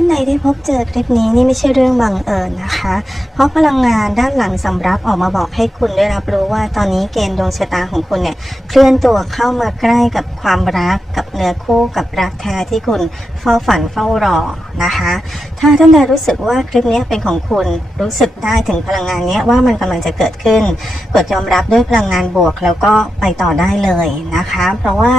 าท่านใดได้พบเจอคลิปนี้นี่ไม่ใช่เรื่องบังเอิญนะคะ เพราะพลังงานด้านหลังสำรับออกมาบอกให้คุณได้รับรู้ว่าตอนนี้เกณฑ์ดวงชะตาของคุณเนี่ยเคลื่อนตัวเข้ามาใกล้กับความรักกับเนื้อคู่กับรักแท้ที่คุณเฝ้าฝันเฝ้ารอนะคะ ถ้าท่านใดรู้สึกว่าคลิปนี้เป็นของคุณรู้สึกได้ถึงพลังงานนี้ว่ามันกำลังจะเกิดขึ้นกดยอมรับด้วยพลังงานบวก แล้วก็ไปต่อได้เลยนะคะ เพราะว่า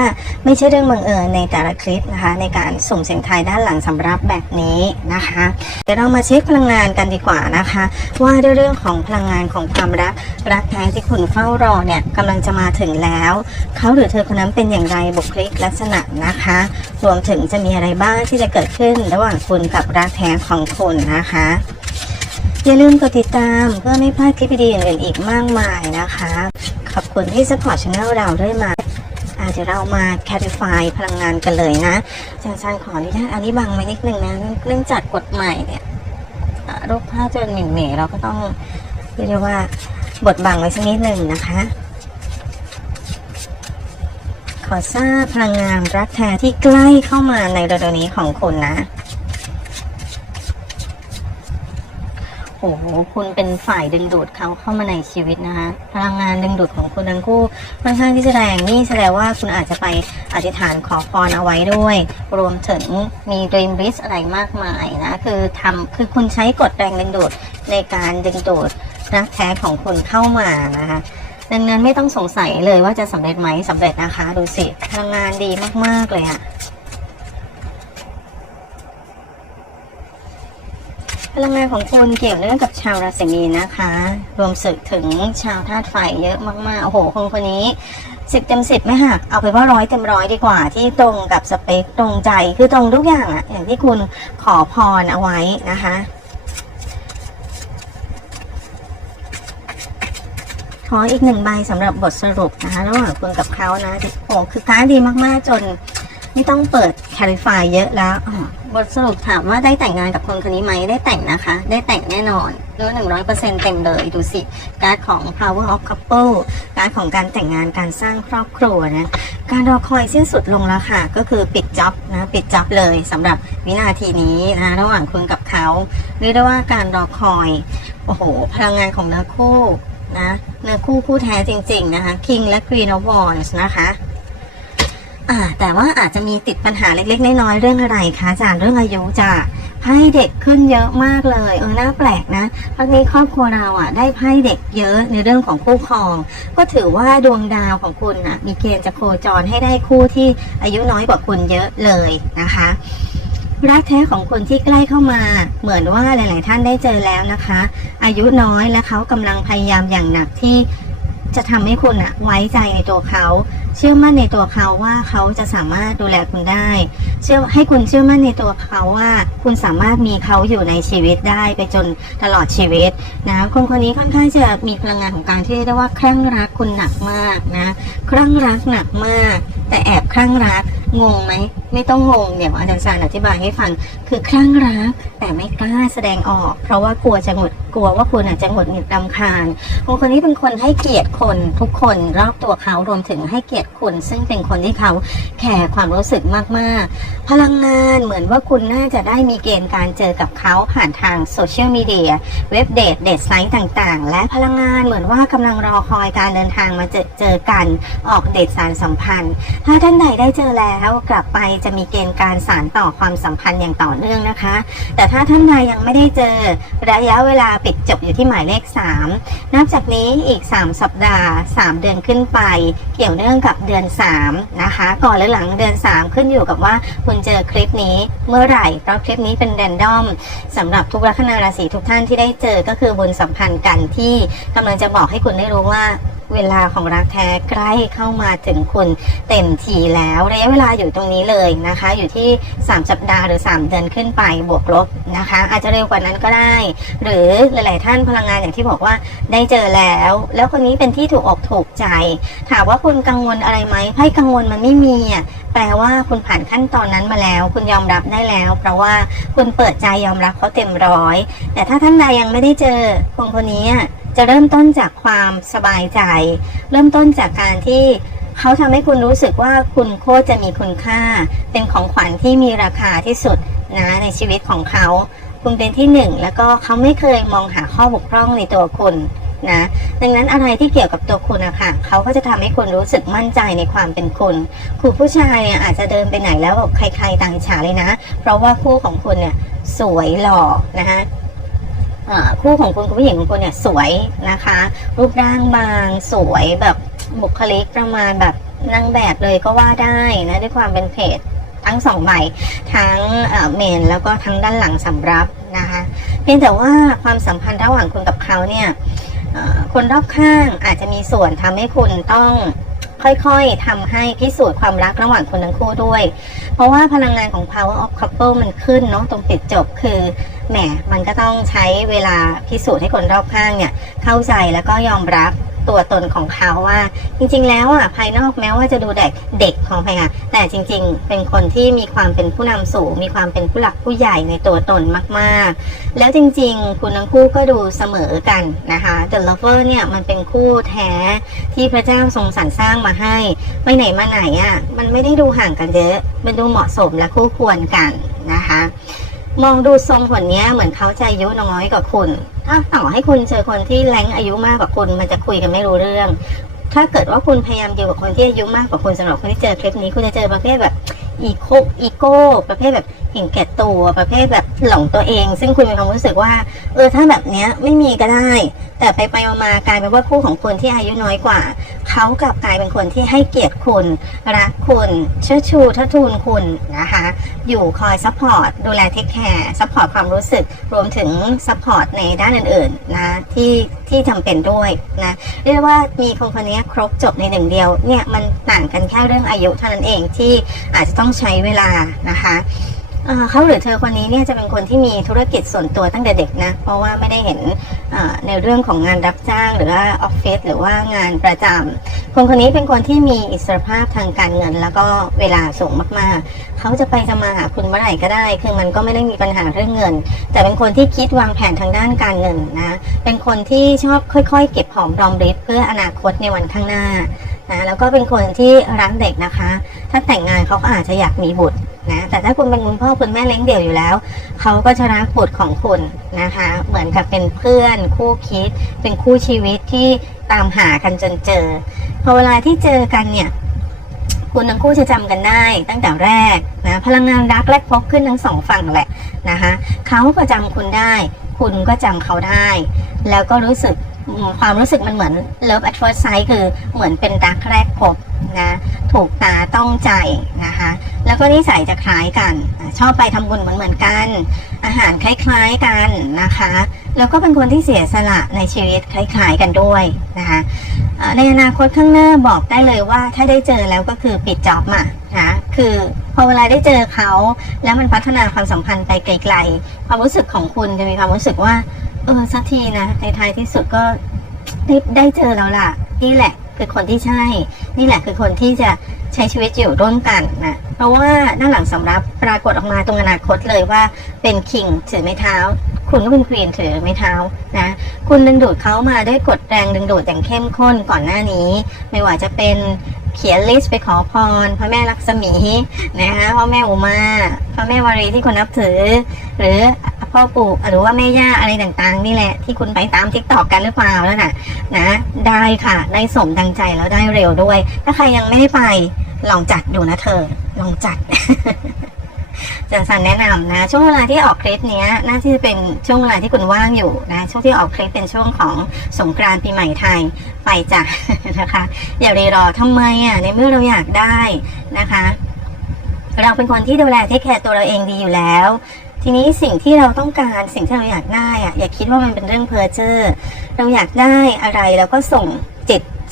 ไม่ใช่เรื่องบังเอิญในแต่ละคลิปนะคะ ในการส่งเสียงทายด้านหลังสำรับแบบนี้นะคะเดี๋ยวเรามาเช็คพลังงานกันดีกว่านะคะ ว่าด้วยเรื่องของพลังงานของความรักรักแท้ที่คุณเฝ้ารอเนี่ยกำลังจะมาถึงแล้วเขาหรือเธอคนนั้นเป็นอย่างไรบุคลิกลักษณะนะคะ รวมถึงจะมีอะไรบ้างที่จะเกิดขึ้น ระหว่างคุณกับรักแท้ของคุณนะคะอย่าลืมกดติดตามเพื่อไม่พลาดคลิปดีๆอื่นๆอีกมากมายนะคะ ขอบคุณที่สปอร์ตช anel เราด้วยมา เดี๋ยวเรามาแคดิฟายพลังงานกันเลยนะอาจารย์ชันขออนุญาตอันนี้บังไว้นิดนึงนะเรื่องจัดกฎหมายเนี่ยรูปภาพจะเป็นหมิ่นเหม่เราก็ต้องเรียกว่าบทบังไว้สักนิดหนึ่งนะคะ ขอทราบพลังงานรักแท้ที่ใกล้เข้ามาในเร็วๆนี้ของคุณนะ โอ้โหคุณเป็นฝ่ายดึงดูดเขาเข้ามาในชีวิตนะคะพลังงานดึงดูดของคุณทั้งคู่ค่อนข้างที่จะแรงนี่แสดงว่าคุณอาจจะไปอธิษฐานขอพรเอาไว้ด้วย รวมถึงมี dream list อะไรมากมายนะคือทำคือคุณใช้กฎแรงดึงดูดในการดึงดูดรักแท้ของคุณเข้ามานะคะดังนั้นไม่ต้องสงสัยเลยว่าจะสำเร็จไหมสำเร็จนะคะ ดูสิพลังงานดีมากๆเลยอะ พลังงานของคุณเกี่ยวเนื่องกับชาวราศีมีนนะคะ รวมสึกถึงชาวธาตุไฟเยอะมากๆ โอ้โหคนคนนี้สิบเต็มสิบไหมหัก เอาไปว่าร้อยเต็มร้อยดีกว่า ที่ตรงกับสเปคตรงใจคือตรงทุกอย่างอะอย่างที่คุณขอพรเอาไว้นะคะขออีกหนึ่งใบสำหรับบทสรุปนะคะระหว่างคุณกับเขานะโอ้คือการดีมากๆจน ไม่ต้องเปิด clarify เยอะแล้วบทสรุปถามว่าได้แต่งงานกับคนคนนี้ไหมได้แต่งนะคะ ได้แต่งแน่นอนด้วยหนึ่งร้อยเปอร์เซ็นต์เต็มเลย ดูสิ การของ power of couple การของการแต่งงานการสร้างครอบครัวนะ การรอคอยสิ้นสุดลงแล้วค่ะ ก็คือปิดจ็อบนะ ปิดจ็อบเลยสำหรับวินาทีนี้นะ ระหว่างคุณกับเขาเรียกได้ว่าการรอคอย โอ้โห พลังงานของเนื้อคู่นะเนื้อคู่คู่แท้จริง ๆ นะคะ King และ Queen of Wands นะคะ อ่า แต่ว่าอาจจะมีติดปัญหาเล็ก ๆ น้อยๆเรื่องอะไรคะอาจารย์เรื่องอายุจะไพ่เด็กขึ้นเยอะมากเลยเออน่าแปลกนะพักนี้ครอบครัวเราอะ ได้ไพ่เด็กเยอะในเรื่องของคู่ครอง ก็ถือว่าดวงดาวของคุณนะมีเกณฑ์จะโคจรให้ได้คู่ที่อายุน้อยกว่าคุณเยอะเลยนะคะรักแท้ของคนที่ใกล้เข้ามา เหมือนว่าหลาย ๆ ท่านได้เจอแล้วนะคะ อายุน้อยและเขากำลังพยายามอย่างหนักที่ จะทำให้คุณอะไว้ใจในตัวเขา เชื่อมั่นในตัวเขาว่าเขาจะสามารถดูแลคุณได้ เชื่อให้คุณเชื่อมั่นในตัวเขาว่า คุณสามารถมีเขาอยู่ในชีวิตได้ไปจนตลอดชีวิตนะคนคนนี้ค่อนข้างจะมีพลังงานของการที่เรียกว่าคลั่งรักคุณหนักมากนะคลั่งรักหนักมาก แต่แอบคลั่งรักงงไหม ไม่ต้องงงเดี๋ยวอาจารย์ซานอธิบายให้ฟัง คือคลั่งรักแต่ไม่กล้าแสดงออก เพราะว่ากลัวจะหงดกลัวว่าคุณอาจจะหงดหงิดรำคาญคนคนนี้เป็นคนให้เกียรติคนทุกคนรอบตัวเขารวมถึงให้เกียรติคุณ ซึ่งเป็นคนที่เขาแคร์ความรู้สึกมากๆ พลังงานเหมือนว่าคุณน่าจะได้มีเกณฑ์การเจอกับเขาผ่านทางโซเชียลมีเดียเว็บเดทเดทไซต์ต่างๆ และพลังงานเหมือนว่ากำลังรอคอยการเดินทางมาเจอเจอกันออกเดทสารสัมพันธ์ ถ้าท่านใดได้เจอแล้วกลับไปจะมีเกณฑ์การสานต่อความสัมพันธ์อย่างต่อเนื่องนะคะ แต่ถ้าท่านใดยังไม่ได้เจอระยะเวลาปิดจบอยู่ที่หมายเลข 3 นับจากนี้อีก 3 สัปดาห์ 3 เดือนขึ้นไป เกี่ยวเนื่องกับเดือน 3 นะคะ ก่อนหรือหลังเดือน 3 ขึ้นอยู่กับว่าคุณเจอคลิปนี้เมื่อไหร่ เพราะคลิปนี้เป็นแรนดอมสำหรับทุกลัคนาราศีทุกท่านที่ได้เจอก็คือบุญสัมพันธ์กันที่กำลังจะบอกให้คุณได้รู้ว่า เวลาของรักแท้ใกล้เข้ามาถึงคุณเต็มทีแล้วระยะเวลาอยู่ตรงนี้เลยนะคะ อยู่ที่ 3 สัปดาห์หรือ 3 เดือนขึ้นไปบวกลบนะคะ อาจจะเร็วกว่านั้นก็ได้ หรือหลาย ๆ ท่านพลังงานอย่างที่บอกว่าได้เจอแล้ว แล้วคนนี้เป็นที่ถูกอกถูกใจ ถามว่าคุณกังวลอะไรไหมไพ่กังวลมันไม่มีอะแปลว่าคุณผ่านขั้นตอนนั้นมาแล้ว คุณยอมรับได้แล้ว เพราะว่าคุณเปิดใจยอมรับเขาเต็มร้อย แต่ถ้าท่านใดยังไม่ได้เจอคนคนนี้ จะเริ่มต้นจากความสบายใจ เริ่มต้นจากการที่เขาทำให้คุณรู้สึกว่าคุณโคตรจะมีคุณค่า เป็นของขวัญที่มีราคาที่สุดนะในชีวิตของเขา คุณเป็นที่หนึ่งแล้วก็เขาไม่เคยมองหาข้อบกพร่องในตัวคุณนะดังนั้นอะไรที่เกี่ยวกับตัวคุณอะค่ะเขาก็จะทำให้คุณรู้สึกมั่นใจในความเป็นคุณครูผู้ชายเนี่ยอาจจะเดินไปไหนแล้วแบบใครๆต่างฉาเลยนะ เพราะว่าคู่ของคุณเนี่ยสวยหล่อนะคะ คู่ของคุณคุณผู้หญิงของคุณเนี่ยสวยนะคะ รูปร่างบางสวยแบบบุคลิกประมาณแบบนางแบบเลยก็ว่าได้นะด้วยความเป็นเพจทั้งสองใบทั้งเมนแล้วก็ทั้งด้านหลังสำรับนะคะเพียงแต่ว่าความสัมพันธ์ระหว่างคุณกับเขาเนี่ยคนรอบข้างอาจจะมีส่วนทำให้คุณต้อง ค่อยๆทำให้พิสูจน์ความรักระหว่างคนทั้งคู่ด้วย เพราะว่าพลังงานของ power of couple มันขึ้นเนาะตรงติดจบคือแหมมันก็ต้องใช้เวลาพิสูจน์ให้คนรอบข้างเนี่ยเข้าใจแล้วก็ยอมรับ ตัวตนของเขาว่า จริง ๆ แล้วอะภายนอกแม้ว่าจะดูเด็กเด็กของภายในแต่จริง ๆ เป็นคนที่มีความเป็นผู้นำสูง มีความเป็นผู้หลักผู้ใหญ่ในตัวตนมาก ๆ แล้วจริง ๆ คุณทั้งคู่ก็ดูเสมอกันนะคะ The Lover เนี่ยมันเป็นคู่แท้ที่พระเจ้าทรงสรรสร้างมาให้ไปไหนมาไหนอะมันไม่ได้ดูห่างกันเยอะ มันดูเหมาะสมและคู่ควรกันนะคะ มองดูทรงคนเนี้ยเหมือนเขาจะอายุน้อยกว่าคุณ ถ้าต่อให้คุณเจอคนที่แรงอายุมากกว่าคุณ มันจะคุยกันไม่รู้เรื่อง ถ้าเกิดว่าคุณพยายามดีลกับคนที่อายุมากกว่าคุณสำหรับคนที่เจอคลิปนี้คุณจะเจอประเภทแบบอีโคอีโก้ประเภทแบบ เห็นแก่ตัวประเภทแบบหลงตัวเอง ซึ่งคุณมีความรู้สึกว่า เออถ้าแบบเนี้ยไม่มีก็ได้ แต่ไปไปมากลายเป็นว่าคู่ของคุณที่อายุน้อยกว่าเขากลับกลายเป็นคนที่ให้เกียรติคุณ รักคุณเชิดชูทิดทูนคุณนะคะ อยู่คอยซัพพอร์ตดูแลเทคแคร์ซัพพอร์ตความรู้สึกรวมถึงซัพพอร์ตในด้านอื่นๆนะที่ที่จำเป็นด้วยนะเรียกว่ามีคนคนนี้ครบจบในหนึ่งเดียวเนี่ยมันต่างกันแค่เรื่องอายุเท่านั้นเองที่อาจจะต้องใช้เวลานะคะ เขาหรือเธอคนนี้เนี่ยจะเป็นคนที่มีธุรกิจส่วนตัวตั้งแต่เด็กนะ เพราะว่าไม่ได้เห็นในเรื่องของงานรับจ้างหรือว่าออฟฟิศหรือว่างานประจำคนคนนี้เป็นคนที่มีอิสรภาพทางการเงิน แล้วก็เวลาสูงมากๆ เขาจะไปจะมาหาคุณเมื่อไหร่ก็ได้ คือมันก็ไม่ได้มีปัญหาเรื่องเงิน แต่เป็นคนที่คิดวางแผนทางด้านการเงินนะ เป็นคนที่ชอบค่อยๆ เก็บหอมรอมริบเพื่ออนาคตในวันข้างหน้านะแล้วก็เป็นคนที่รักเด็กนะคะ ถ้าแต่งงานเขาก็อาจจะอยากมีบุตร นะแต่ถ้าคุณเป็นคุณพ่อคุณแม่เลี้ยงเดี่ยวอยู่แล้ว เขาก็จะรักบุตรของคุณนะคะ เหมือนกับเป็นเพื่อนคู่คิด เป็นคู่ชีวิตที่ตามหากันจนเจอพอเวลาที่เจอกันเนี่ยคุณทั้งคู่จะจำกันได้ตั้งแต่แรกนะพลังงานรักแรกพบขึ้นทั้งสองฝั่งแหละนะคะเขาก็จำคุณได้ คุณก็จำเขาได้ แล้วก็รู้สึกความรู้สึกมันเหมือน love at first sight คือเหมือนเป็นรักแรกพบนะถูกตาต้องใจนะคะ แล้วก็นิสัยจะคล้ายกัน ชอบไปทำบุญเหมือนเหมือนกัน อาหารคล้ายๆกันนะคะ แล้วก็เป็นคนที่เสียสละในชีวิตคล้ายๆกันด้วยนะคะในอนาคตข้างหน้าบอกได้เลยว่าถ้าได้เจอแล้วก็คือปิดจ็อบอะนะคือพอเวลาได้เจอเขา แล้วมันพัฒนาความสัมพันธ์ไปไกลๆ ความรู้สึกของคุณจะมีความรู้สึกว่าเออสักทีนะในท้ายที่สุดก็ได้ได้เจอแล้วล่ะ นี่แหละคือคนที่ใช่ นี่แหละคือคนที่จะ ใช้ชีวิตอยู่ร่วมกันนะเพราะว่าด้านหลังสำรับปรากฏออกมาตรงอนาคตเลยว่าเป็นคิงถือไม้เท้า คุณก็เป็นควีนถือไม้เท้านะคุณดึงดูดเขามาด้วยกฎแรงดึงดูดอย่างเข้มข้นก่อนหน้านี้ ไม่ว่าจะเป็น เขียนลิสต์ไปขอพร พระแม่ลักษมีนะคะพ่อแม่อุมาพระแม่วารีที่คุณนับถือ หรือพ่อปู่หรือว่าแม่ย่าอะไรต่างๆ นี่แหละที่คุณไปตามทิกตอกกันหรือเปล่าแล้วน่ะนะได้ค่ะได้สมดังใจแล้วได้เร็วด้วย ถ้าใครยังไม่ได้ไปลองจัดดูนะเธอลองจัด จันสันแนะนำนะช่วงเวลาที่ออกคลิปนี้น่าที่จะเป็นช่วงเวลาที่คุณว่างอยู่นะช่วงที่ออกคลิปเป็นช่วงของสงกรานต์ปีใหม่ไทยไปจ้ะนะคะอย่ารีรอทำไมอะในเมื่อเราอยากได้นะคะ เราเป็นคนที่ดูแลเทคแคร์ตัวเราเองดีอยู่แล้วทีนี้สิ่งที่เราต้องการสิ่งที่เราอยากได้อะอย่าคิดว่ามันเป็นเรื่องเพ้อเจ้อเราอยากได้อะไรเราก็ส่ง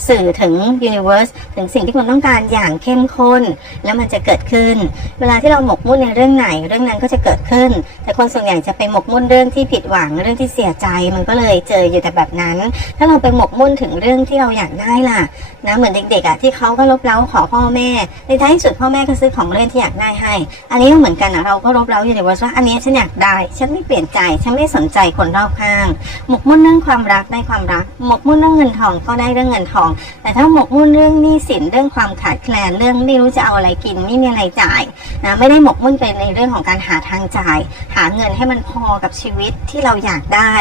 สื่อถึง universe ถึงสิ่งที่คุณต้องการอย่างเข้มข้น แล้วมันจะเกิดขึ้น เวลาที่เราหมกมุ่นในเรื่องไหน เรื่องนั้นก็จะเกิดขึ้น แต่คนส่วนใหญ่จะไปหมกมุ่นเรื่องที่ผิดหวังเรื่องที่เสียใจ มันก็เลยเจออยู่แต่แบบนั้น ถ้าเราไปหมกมุ่นถึงเรื่องที่เราอยากได้ล่ะนะเหมือนเด็กๆอะที่เขาก็ลบเล้าขอพ่อแม่ ในท้ายสุดพ่อแม่ก็ซื้อของเล่นที่อยากได้ให้ อันนี้ก็เหมือนกันอะเราก็ลบเล้าอยู่ในวันว่าอันนี้ฉันอยากได้ ฉันไม่เปลี่ยนใจ ฉันไม่สนใจคนรอบข้าง หมกมุ่นเรื่องความรักได้ความรัก หมกมุ่นเรื่องเงินทองก็ได้เรื่องเงินทองแต่ถ้าหมกมุ่นเรื่องหนี้สินเรื่องความขาดแคลนเรื่องไม่รู้จะเอาอะไรกินไม่มีอะไรจ่ายนะไม่ได้หมกมุ่นไปในเรื่องของการหาทางจ่าย หาเงินให้มันพอกับชีวิตที่เราอยากได้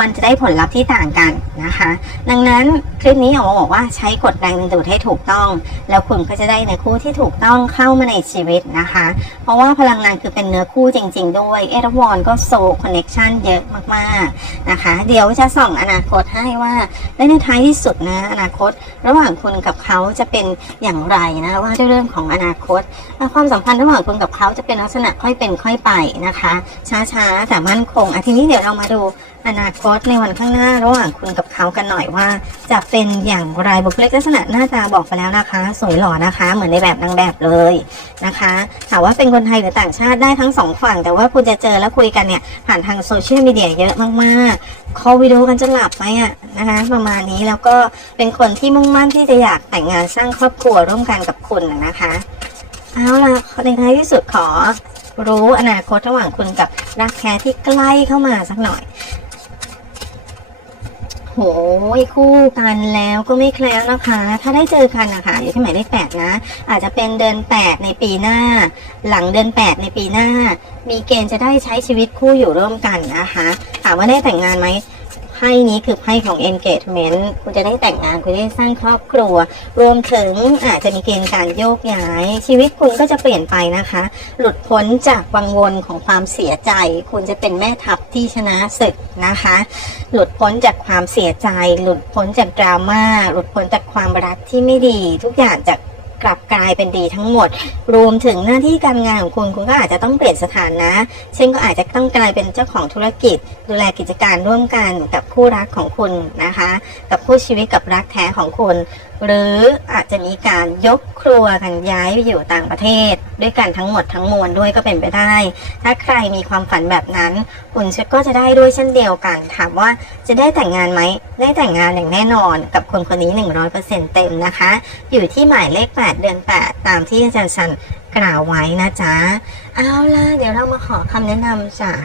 มันจะได้ผลลัพธ์ที่ต่างกันนะคะ ดังนั้นคลิปนี้ออกมาบอกว่าใช้กฎแรงดึงดูดให้ถูกต้อง แล้วคุณก็จะได้ในคู่ที่ถูกต้องเข้ามาในชีวิตนะคะ เพราะว่าพลังงานคือเป็นเนื้อคู่จริง ๆ ด้วยเอรวอนก็โซคอนเน็ชันเยอะมากๆนะคะ เดี๋ยวจะส่องอนาคตให้ว่าและในท้ายที่สุดนะอนาคต ระหว่างคุณกับเขาจะเป็นอย่างไรนะว่าด้วยเรื่องของอนาคตความสัมพันธ์ระหว่างคุณกับเขาจะเป็นลักษณะค่อยเป็นค่อยไปนะคะ ช้าๆแต่มั่นคงอะทีนี้เดี๋ยวเรามาดู อนาคตในวันข้างหน้าระหว่างคุณกับเขากันหน่อยว่า จะเป็นอย่างไรบุคลิกลักษณะหน้าตาบอกไปแล้วนะคะ สวยหล่อนะคะ เหมือนในแบบนางแบบเลยนะคะถามว่าเป็นคนไทยหรือต่างชาติได้ทั้งสองฝั่ง แต่ว่าคุณจะเจอและคุยกันเนี่ยผ่านทางโซเชียลมีเดียเยอะมากๆคอลวิดีโอกันจนหลับไหมอะนะคะประมาณนี้แล้วก็เป็นคนที่มุ่งมั่นที่จะอยากแต่งงานสร้างครอบครัวร่วมกันกับคุณนะนะคะเอาล่ะในท้ายที่สุดขอรู้อนาคตระหว่างคุณกับรักแท้ที่ใกล้เข้ามาสักหน่อย โหยคู่กันแล้วก็ไม่แคล้วนะคะ ถ้าได้เจอกันนะคะอยู่ที่หมายเลขแปดนะ อาจจะเป็นเดือนแปดในปีหน้า หลังเดือนแปดในปีหน้า มีเกณฑ์จะได้ใช้ชีวิตคู่อยู่ร่วมกันนะคะ ถามว่าได้แต่งงานไหม พ่นี้คือไพ่ของ engagement คุณจะได้แต่งงานคุณได้สร้างครอบครัว รวมถึงอาจจะมีเกณฑ์การโยกย้าย ชีวิตคุณก็จะเปลี่ยนไปนะคะ หลุดพ้นจากวังวนของความเสียใจ คุณจะเป็นแม่ทัพที่ชนะศึกนะคะ หลุดพ้นจากความเสียใจ หลุดพ้นจากดราม่าหลุดพ้นจากความรักที่ไม่ดี ทุกอย่างจะก กลับกลายเป็นดีทั้งหมด รวมถึงหน้าที่การงานของคุณคุณก็อาจจะต้องเปลี่ยนสถานะ เช่นก็อาจจะต้องกลายเป็นเจ้าของธุรกิจ ดูแลกิจการร่วมกันกับคู่รักของคุณนะคะ กับคู่ชีวิตกับรักแท้ของคุณ หรืออาจจะมีการยกครัวกันย้ายไปอยู่ต่างประเทศ ด้วยกันทั้งหมดทั้งมวลด้วยก็เป็นไปได้ ถ้าใครมีความฝันแบบนั้นคุณก็จะได้ด้วยเช่นเดียวกัน ถามว่าจะได้แต่งงานไหมได้แต่งงานอย่างแน่นอนกับคนคนนี้ 100%เต็มนะคะ อยู่ที่หมายเลข 8 เดือน 8 ตามที่อาจารย์ชันกล่าวไว้นะจ๊ะ เอาล่ะ เดี๋ยวเรามาขอคำแนะนำจาก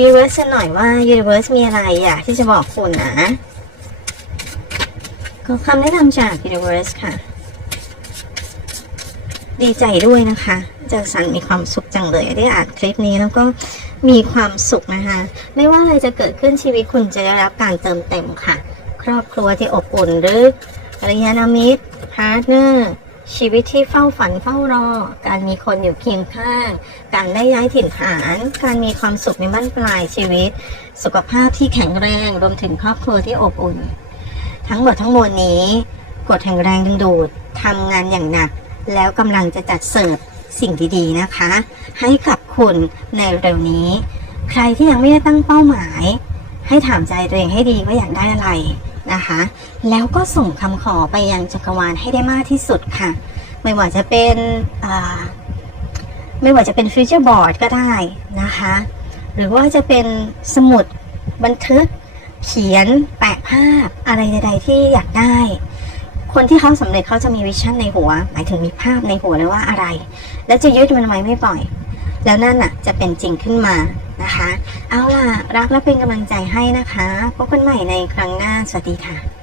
Universe หน่อยว่า Universe มีอะไรอยากที่จะบอกคุณนะขอคำแนะนำจาก Universe ค่ะ ดีใจด้วยนะคะจารย์สันมีความสุขจังเลย ได้อ่านคลิปนี้แล้วก็มีความสุขนะคะ ไม่ว่าอะไรจะเกิดขึ้นชีวิตคุณจะได้รับการเติมเต็มค่ะ ครอบครัวที่อบอุ่นหรือภรรยานามิตรพาร์ทเนอร์ชีวิตที่เฝ้าฝันเฝ้ารอ การมีคนอยู่เคียงข้าง การได้ย้ายถิ่นฐาน การมีความสุขในบ้านปลายชีวิต สุขภาพที่แข็งแรงรวมถึงครอบครัวที่อบอุ่น ทั้งหมดทั้งมวลนี้กดแห่งแรงดึงดูดทำงานอย่างหนัก แล้วกำลังจะจัดเสิร์ฟสิ่งดีๆนะคะ ให้กับคุณในเร็วนี้ ใครที่ยังไม่ได้ตั้งเป้าหมาย ให้ถามใจตัวเองให้ดีว่าอยากได้อะไรนะคะ แล้วก็ส่งคำขอไปยังจักรวาลให้ได้มากที่สุดค่ะ ไม่ว่าจะเป็นไม่ว่าจะเป็นฟิวเจอร์บอร์ดก็ได้นะคะ หรือว่าจะเป็นสมุดบันทึกเขียนแปะภาพอะไรใดๆที่อยากได้ คนที่เขาสำเร็จเขาจะมีวิชั่นในหัว หมายถึงมีภาพในหัวเลยว่าอะไร แล้วจะยึดมันไว้ไม่ปล่อย แล้วนั่นน่ะจะเป็นจริงขึ้นมานะคะ เอาล่ะ รักและเป็นกำลังใจให้นะคะ พบกันใหม่ในครั้งหน้า สวัสดีค่ะ